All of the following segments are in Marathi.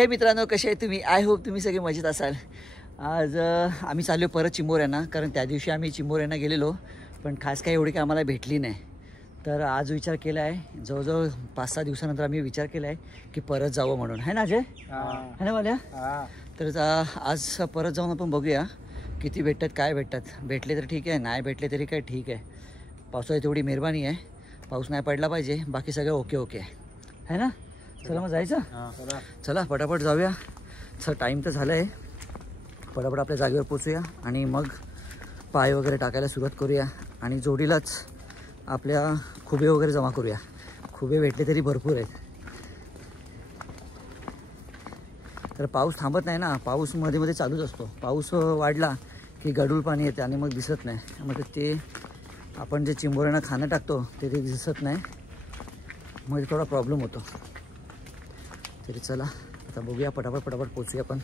हे मित्रांनो, कसे आहे तुम्ही? आय होप तुम्ही सगळे मजेत असाल. आज आम्ही चाललो परत चिंबोऱ्यांना, कारण त्या दिवशी आम्ही चिंबोऱ्यांना गेलेलो पण खास काही एवढी काही आम्हाला भेटली नाही. तर आज विचार केला आहे, जवळजवळ 5-6 दिवसानंतर आम्ही विचार केला आहे की परत जावं म्हणून. है ना अजय? है ना मला? तर आज परत जाऊन आपण बघूया किती भेटतात, काय भेटतात. भेटले तर ठीक आहे, नाही भेटले तरी काय ठीक आहे. पावसाची तेवढी मेहरबानी आहे, पाऊस नाही पडला पाहिजे, बाकी सगळं ओके ओके आहे ना. चला मग जायचं. चला पटापट जाऊया. चल टाईम तर झालं आहे, पटापट आपल्या जागेवर पोचूया आणि मग पाय वगैरे टाकायला सुरुवात करूया आणि जोडीलाच आपल्या खुबे वगैरे जमा करूया. खुबे भेटले तरी भरपूर आहेत. तर पाऊस थांबत नाही ना, पाऊस मध्ये मध्ये चालूच असतो. पाऊस वाढला की गडूळ पाणी येते आणि मग दिसत नाही. मग ते आपण जे चिंबोऱ्यांना खाणं टाकतो ते दिसत नाही, मग थोडा प्रॉब्लेम होतो. तरी चला आता बघूया, पटापट पोचूया आपण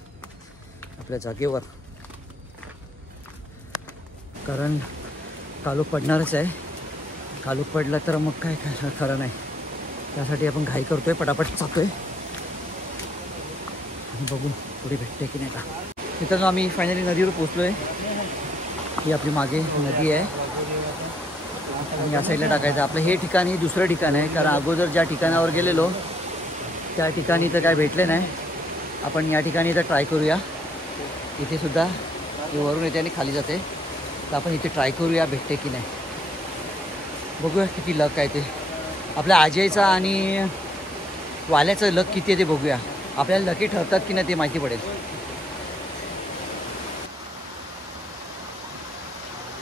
आपल्या जागेवर, कारण कालोख पडणारच आहे. कालोख पडला तर मग काय खरं नाही. त्यासाठी आपण घाई करतोय, पटापट जातोय आणि बघू पुढे भेटते की नाही का. मित्रांनो, आम्ही फायनली नदीवर पोचलो आहे. ही आपली मागे नदी आहे आणि या साईडला टाकायचं. आपलं हे ठिकाण ही दुसरं ठिकाण आहे, कारण अगोदर ज्या ठिकाणावर गेलेलो त्या ठिकाणी तर काय भेटले नाही. आपण या ठिकाणी तर ट्राय करूया. इथे सुद्धा वरून येते आणि खाली जाते, तर आपण इथे ट्राय करूया भेटते की नाही. बघूया किती लक आहे ते. आपल्या अजयचा आणि वाल्याचं लक किती आहे ते बघूया. आपल्याला लकी ठरतात की नाही ते माहिती पडेल.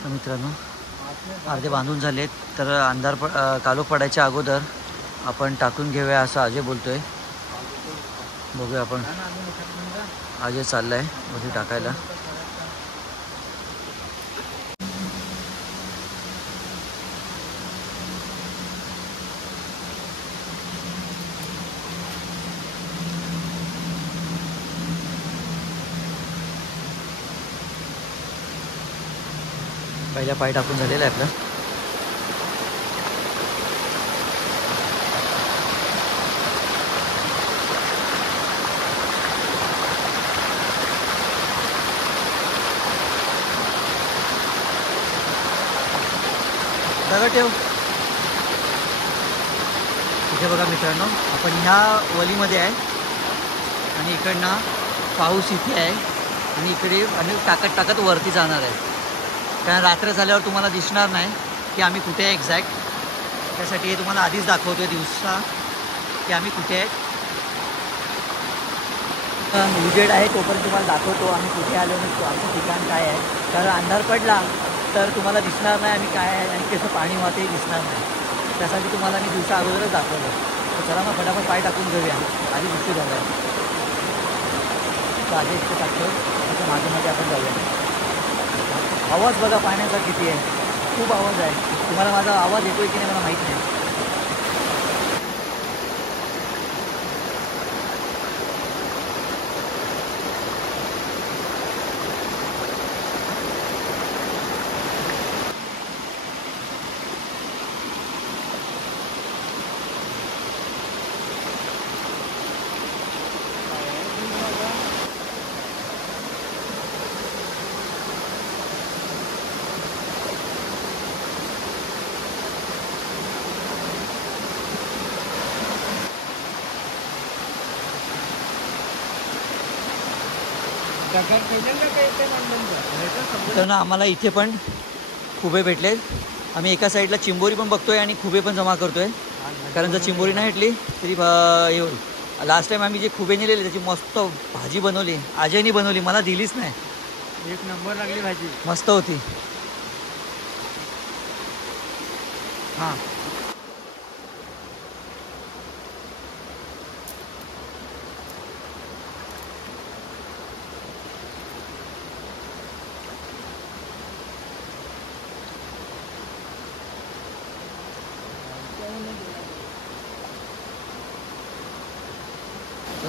तर मित्रांनो, अर्धे बांधून झालेत, तर कालोख पडायच्या अगोदर आपण टाकून घेऊया असं अजय बोलतोय. बघूया आपण. अजय चाललाय मध्ये टाकायला. पहिला पाय टाकून झालेला आहे आपला. दगड ठेव. इथे बघा मित्रांनो, आपण ह्या वलीमध्ये आहे आणि इकडनं पाऊस इथे आहे आणि इकडे आणि टाकत वरती जाणार आहे. कारण रात्र झाल्यावर तुम्हाला दिसणार नाही की आम्ही कुठे आहे एक्झॅक्ट. त्यासाठी हे तुम्हाला आधीच दाखवतोय दिवसा की आम्ही कुठे आहे. उजेड आहे तोपर्यंत तुम्हाला दाखवतो आम्ही कुठे आलो आणि आमचं ठिकाण काय आहे. कारण अंधार पडला तर तुम्हाला दिसणार नाही आम्ही काय आहे आणि कसं पाणी वाहते दिसणार नाही. त्यासाठी तुम्हाला मी दिवसा अगोदरच दाखवलं. तर चला मग फटाफट पाय टाकून घेऊया. आधी दिसतो झालं तर आधी इथे टाकतो, त्याच्या मागे आपण जाऊया. आवाज बघा पाण्याचा किती आहे, खूप आवाज आहे. तुम्हाला माझा आवाज येतोय की नाही मला माहीत नाही. तर ना आम्हाला इथे पण खुबे भेटलेत. आम्ही एका साईडला चिंबोरी पण बघतोय आणि खुबे पण जमा करतोय, कारण जर चिंबोरी नाही भेटली तरी हे होईल. लास्ट टाइम आम्ही जे खुबे नेलेले त्याची मस्त भाजी बनवली, अजयनी बनवली, मला दिलीच नाही. एक नंबर लागली भाजी, मस्त होती. हां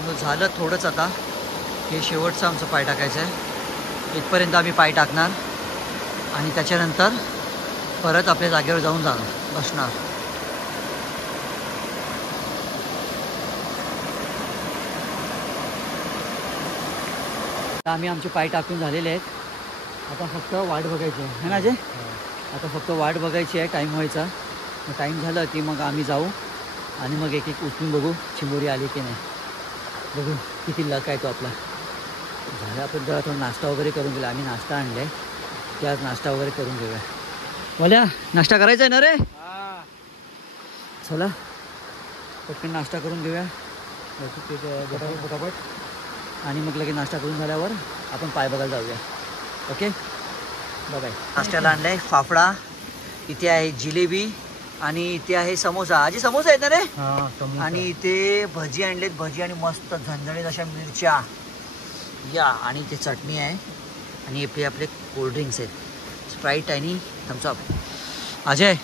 तर झालं थोडंच. आता हे शेवटचं आमचं पाय टाकायचं आहे. इथपर्यंत आम्ही पाय टाकणार आणि त्याच्यानंतर परत आपल्या जागेवर जाऊन बसणार. आम्ही आमचे पाय टाकून झालेले आहेत. आता फक्त वाट बघायची आहे है ना अजय. आता फक्त वाट बघायची आहे टाईम व्हायचा. मग टाईम झालं की मग आम्ही जाऊ आणि मग एक एक उचलून बघू चिंबोरी आली की नाही. बघू किती लक आहे तो आपला. झालं आपण जरा थोडं नाश्ता वगैरे करून घेऊया. आम्ही नाश्ता आणला आहे की आज नाश्ता वगैरे करून घेऊया. बोल्या नाश्ता करायचा आहे ना रे. चला पटकन नाश्ता करून घेऊया पटापट आणि मग लगेच नाश्ता करून झाल्यावर आपण पाय बघायला जाऊया. Okay bye. नाश्त्याला आणलं आहे फाफडा, इथे आहे जिलेबी आणि इथे आहे समोसा. आजी समोसा आहेत ना रे. आणि इथे भजी आणलेत, भजी आणि मस्त झणझणीत अशा मिरच्या या आणि इथे चटणी आहे आणि इथे आपले कोल्ड्रिंक्स आहेत, स्प्राईट आणि थम्सअप. अजय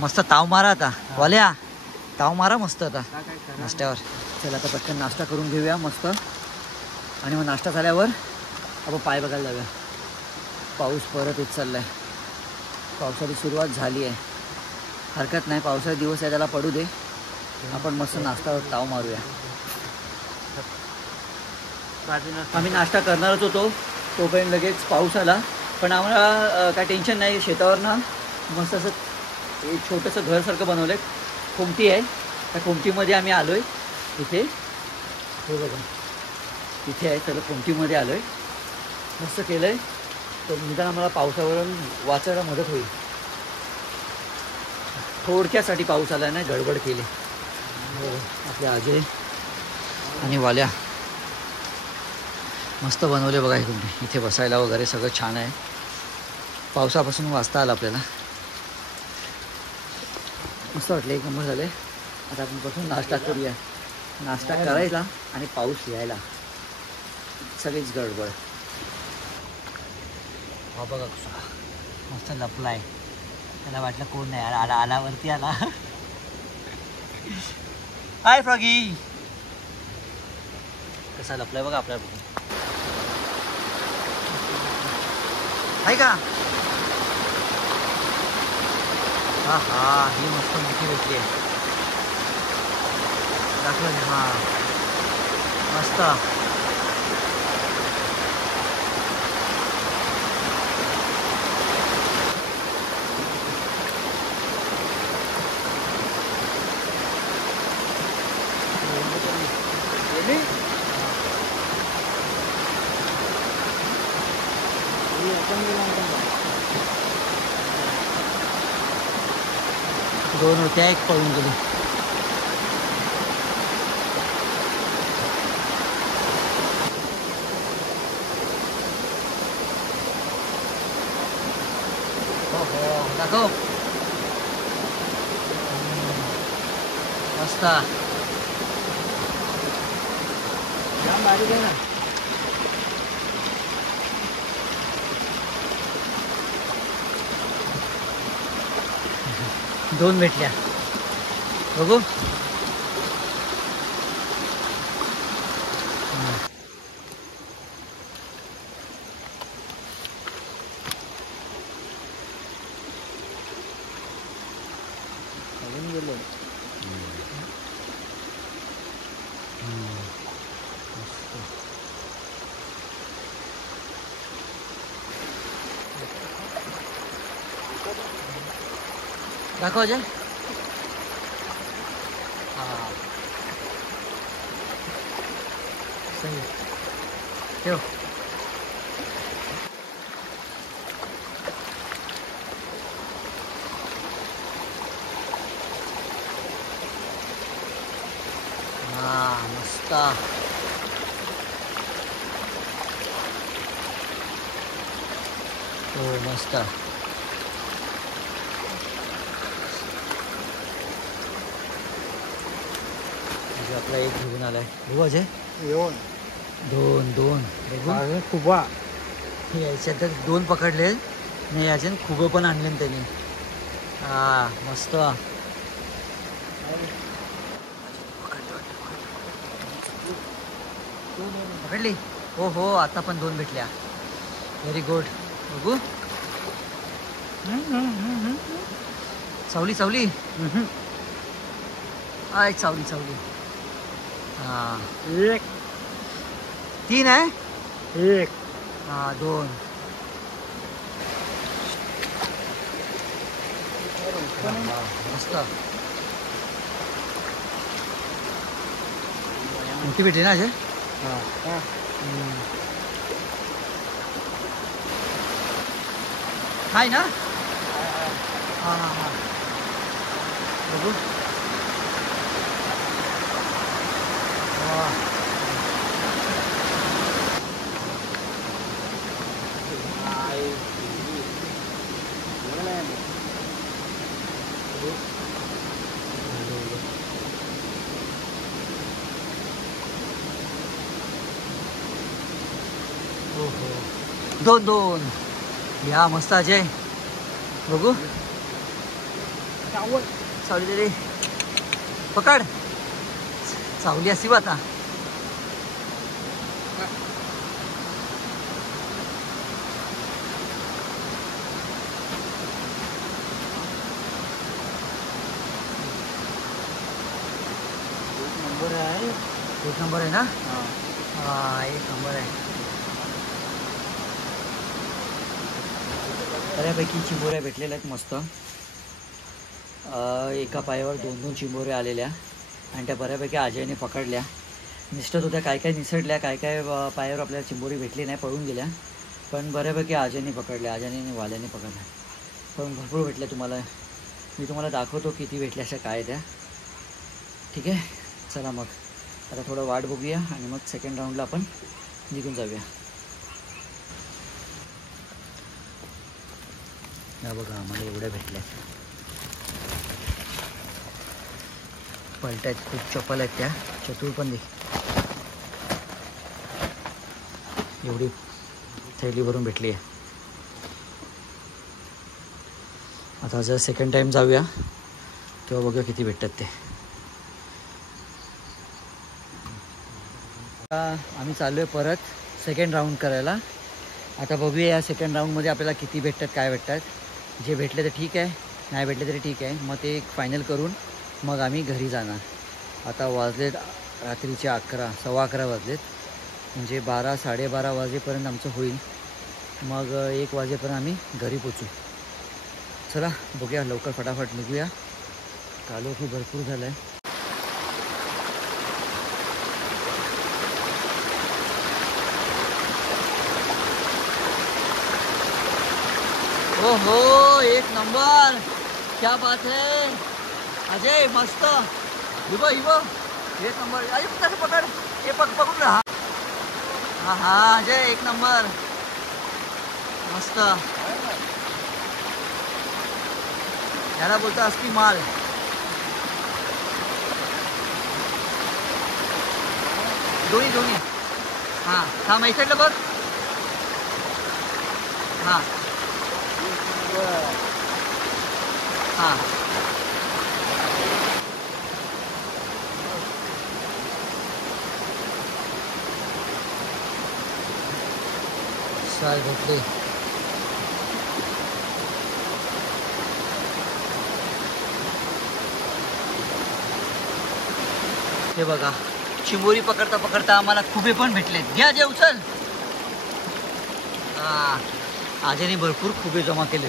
मस्त ताव मारा आता. वाल्या ताव मारा मस्त आता नाश्त्यावर. चला आता पटकन नाश्ता करून घेऊया मस्त आणि मग नाश्ता झाल्यावर आपण पाय बघायला जाऊया. पाऊस परत येत चालला आहे. पावसाची सुरुवात झाली आहे. हरकत नाही, पावसाचे दिवस आहे त्याला पडू दे. आपण मस्त नाश्त्यावर ताव मारूया. आम्ही नाश्ता करणारच होतो तोपर्यंत लगेच पाऊस आला. पण आम्हाला काय टेन्शन नाही. शेतावर ना मस्त असं एक छोटंसं घरसारखं बनवलं आहे. कोमटी आहे, त्या कोमटीमध्ये आम्ही आलो आहे. इथे हो बघा इथे आहे, तर कोमटीमध्ये आलो आहे. मस्त केलं आहे. तर निदान आम्हाला पावसावरून वाचायला मदत होईल. थोडक्यासाठी पाऊस आला नाही, गडबड केली. आपले अजय आणि वाल्या मस्त बनवले बघा. हे तुम्ही इथे बसायला वगैरे सगळं छान आहे. पावसापासून वाचता आलं आपल्याला. मस्त वाटलं, एक नंबर झाले. आता आपण बसून नाश्ता करूया. नाश्ता करायला आणि पाऊस यायला सगळीच गडबड. हा बघा कसा मस्त लपला आहे. त्याला वाटलं कोण नाही. आला आला वरती आला. हाय फ्रॉगी. कसा लपलाय बघा आपल्याला बघून. आहे का. हा हा ही मस्त मोठी भेटली आहे. दाखवलं हां मस्त. दोन होत्या, एक पळून गेली. दाखव मस्त. जाम बारीक आहे ना. दोन भेटल्या बघू. गेलो दाखव अजय. हां सही ठेव. हां मस्त. हो मस्त. आपला एक घेऊन आलाय बघू अजय. येऊन दोन दोन खुबा याच्यात दोन पकडले नाही. याच्यात खुबं पण आणले त्यांनी. हा मस्त. पकडली हो हो. आता पण दोन भेटल्या. Very good. बघू सावली सावली. आय सावली सावली. हां एक तीन आहे. एक हा 2 मस्त मोठी भेटली ना अजय हाय ना हां हां हां बघू दोन दोन या मस्त अजय बघू सावली दे रे पकड सावली असी बा आता एक नंबर आहे ना हा एक नंबर आहे बऱ्यापैकी चिंबोऱ्या भेटलेल्या आहेत मस्त एका पायावर 2-2 चिंबोऱ्या आलेल्या आणि त्या बऱ्यापैकी अजयने पकडल्या निसटत होत्या काय काय निसटल्या काय काय पायावर आपल्याला चिंबोरी भेटली नाही पळून गेल्या पण बऱ्यापैकी अजयने पकडल्या अजयने वाल्याने पकडल्या पण भरपूर भेटल्या तुम्हाला मी तुम्हाला दाखवतो किती भेटल्या अशा काय त्या ठीक आहे चला मग आता थोडं वाट बघूया आणि मग सेकंड राऊंडला आपण निघून जाऊया या बघा आम्हाला एवढ्या भेटल्या पलट आहेत खूप चपल आहेत त्या चतुर पण दे एवढी थैली भरून भेटली आहे आता जर सेकंड टाईम जाऊया तेव्हा बघूया किती भेटतात ते आम्ही चाललो आहे परत सेकंड राऊंड करायला आता बघूया या सेकंड राऊंडमध्ये आपल्याला किती भेटतात काय भेटतात जे भेटले तर ठीक आहे नाही भेटले तरी ठीक आहे मग ते फायनल करून मग आम्ही घरी जाणार आता वाजलेत रात्रीचे 11 11:15 वाजलेत म्हणजे 12 साडेबारा वाजेपर्यंत आमचं होईल मग 1 वाजेपर्यंत आम्ही घरी पोचू चला बघूया लवकर फटाफट निघूया कालो की भरपूर झालं आहे ओहो एक नंबर क्या बात है अजय मस्त इबो इबो एक नंबर अजय कसं पकड हे पकडून राहा हाँ हाँ अजय एक नंबर मस्त याला बोलता असली माल दोन्ही दोन्ही हां थांब इकडलं बघ हां हां चाल भेटले हे बघा चिंबोरी पकडता पकडता आम्हाला खुबे पण भेटलेत घ्या जे उचल हां आजने भरपूर खुबे जमा केले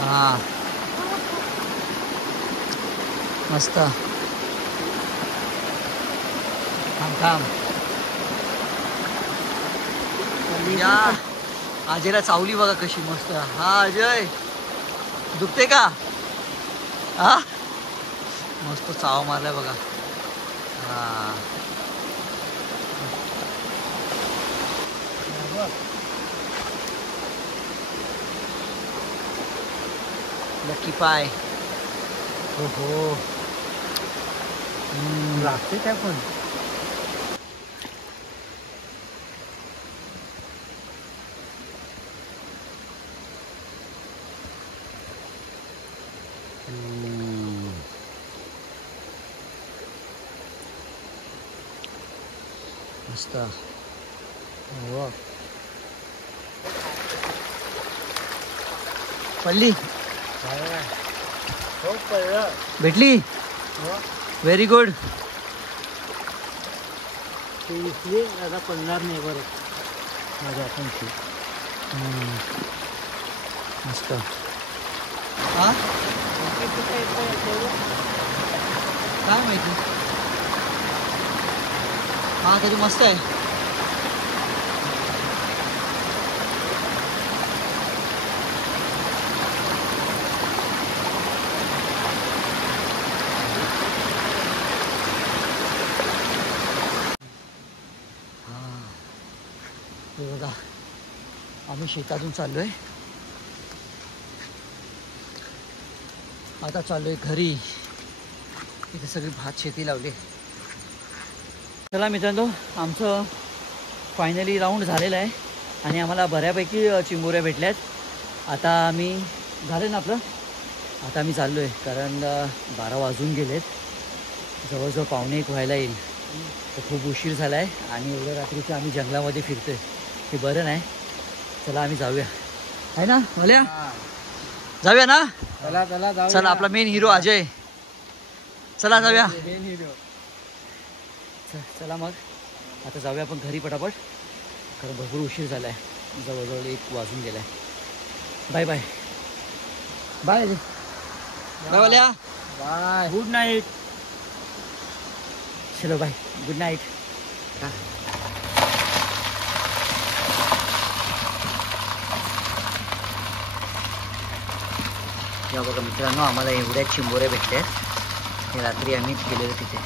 हां मस्त थांब या आजेला चावली बघा कशी मस्त हा अजय दुखते का हा मस्त चाव मारलाय बघा हा लकी पाय हो हो लागते काय पण मस्त हो पडली भेटली व्हेरी गुड ते दिसली आता पडणार नाही बरं. माझ्या आपण मस्त. हा काय माहिती. हा तरी मस्त आहे. हे बघा आम्ही शेतातून चाललोय. आता चाललोय घरी. इथे सगळी भात शेती लावली. चला मित्रांनो, आमचं फायनली राऊंड झालेलं आहे आणि आम्हाला बऱ्यापैकी चिंबोऱ्या भेटल्यात. आता आम्ही झाले ना आपलं. आता आम्ही चाललो आहे कारण 12 वाजून गेलेत. जवळजवळ 12:45 व्हायला येईल. तर खूप उशीर झाला आहे आणि एवढ्या रात्रीचं आम्ही जंगलामध्ये फिरतोय हे बरं नाही. चला आम्ही जाऊया. आहे ना भल्या, जाऊया ना. चला चला जाऊ. चला आपला मेन हिरो अजय. चला जाऊया. चला मग आता जाऊया आपण घरी पटापट, कारण भरपूर उशीर झाला आहे. जवळजवळ 1 वाजून गेला आहे. बाय बाय बाय बाय वाल्या. बाय. Good night. चलो बाय. Good night. या बघा मित्रांनो, आम्हाला एवढ्या चिंबोऱ्या भेटल्या. हे रात्री आम्ही गेलेलो तिथे.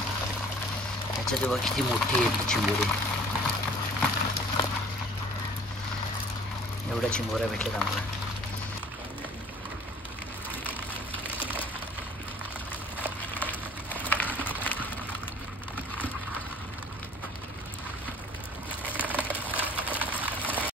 त्याच्यात तेव्हा किती मोठी आहे चिंबोरी. एवढ्या चिंबोऱ्या भेटल्यात आम्हाला.